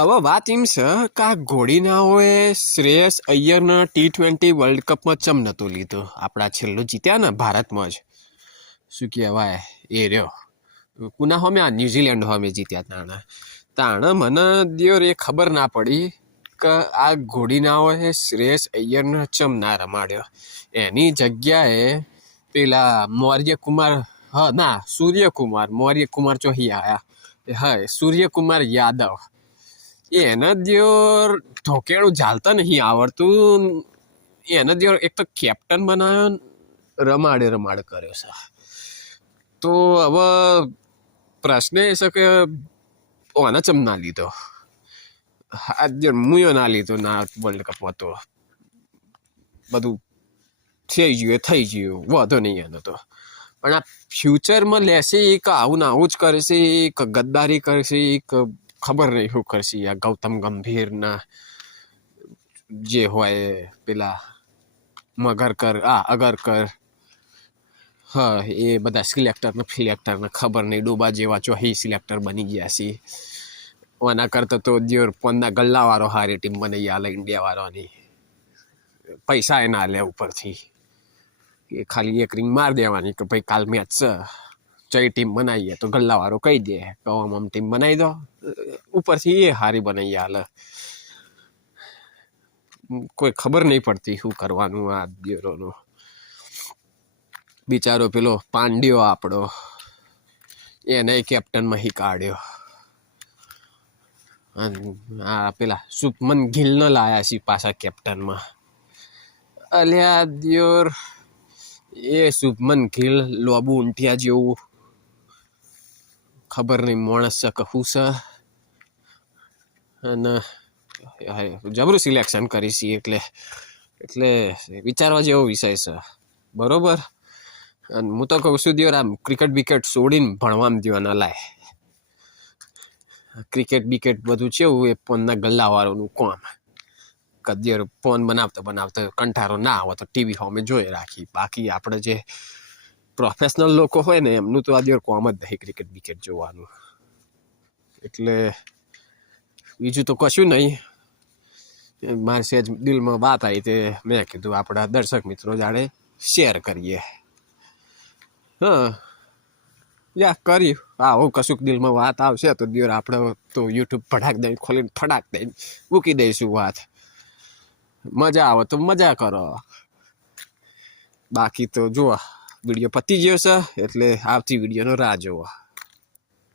હવે વાત એમ છે કે આ ઘોડીનાઓએ શ્રેયસ અય્યરને T20 વર્લ્ડ કપમાં ચમ નહોતું લીધું. આપણા છેલ્લું જીત્યા ને ભારતમાં જ શું કહેવાય એ રહ્યો કુના હોમે આ ન્યુઝીલેન્ડ હોમે જીત્યા તાણે મને દિયોર એ ખબર ના પડી કે આ ઘોડીનાઓએ શ્રેયસ અય્યરને ચમ ના રમાડ્યો. એની જગ્યાએ પેલા મૌર્યકુમાર સૂર્યકુમાર ચોહી આયા. હા, સૂર્યકુમાર યાદવ એના દિયોર ઢોકેણું ઝાલતા નહીં આવડતું. એના દિયોર એક તો કેપ્ટન બનાવ્યો, રમાડ કર્યો છે. તો હવે પ્રશ્ન એ છે કે ઓને ચમ ના લીધો. મુયો ના લીધો ના વર્લ્ડ કપમાં. તો બધું થઈ ગયું વાંધો નહીં એનો તો. પણ આ ફ્યુચરમાં લેશે કે આવું જ કરશે કે ગદ્દારી કરશે કે ખબર નહીં શું કરશે. આ ગૌતમ ગંભીરના જે હોય પેલા અગરકર હા એ બધા ફિલેક્ટરને ખબર નહીં ડૂબા જેવા ચોહી સિલેક્ટર બની ગયા છે. ઓના કરતા તો દિયોર પોનના ગલ્લાવાળો હારી ટીમ બનાવી આલે ઇન્ડિયા વાળાની. પૈસા એ ના લે ઉપરથી એ ખાલી એક રિંગ માર દેવાની કે ભાઈ કાલ મેચ છે ચઈ ટીમ બનાવીએ તો ગલ્લાવાળો કહી દે કે આમ ટીમ બનાવી દો. ઉપરથી એ હારી બનાવી આલે. કોઈ ખબર નહીં પડતી શું કરવાનું આ દિયોરોનું. બિચારો પેલો પાંડ્યો આપણો એને કેપ્ટનમાં હી કાઢ્યો. આ પેલા શુભમન ગિલને લાયા છે પાછા કેપ્ટનમાં. અલ્યા દિયોર એ શુભમન ગિલ લોબુ ઊંટિયા જેવું ખબર નહીં માણસ છે કે શું છે. અને જબરું સિલેક્શન કરી છે એટલે વિચારવા જેવો વિષય છે. બરોબર. અને હું તો કહું છું દિયોર આમ ક્રિકેટ બિકેટ છોડીને ભણવામાં દેવાના લાય. ક્રિકેટ બિકેટ બધું છે એ ફોનના ગલ્લાવાળાનું કોમ. કદિયર ફોન બનાવતા કંટારો ના આવે તો ટીવી સામે જોઈ રાખી. બાકી આપણે જે પ્રોફેશનલ લોકો હોય ને એમનું તો આ દિયોર કોમ જ નહીં ક્રિકેટ બિકેટ જોવાનું. એટલે બીજું તો કશું નહીં. મારી સેજ દિલમાં વાત આવી તે મેં કીધું આપણા દર્શક મિત્રો જાણે શેર કરીએ. હા કર્યું આવું કશુંક દિલમાં વાત આવશે તો દિયોર આપણે તો યુટ્યુબ ખોલીને ફટાક દઈને મૂકી દઈશું વાત. મજા આવે તો મજા કરો. બાકી તો જુઓ વિડીયો પતી ગયો છે એટલે આવતી વિડીયોનો રાહ જુઓ.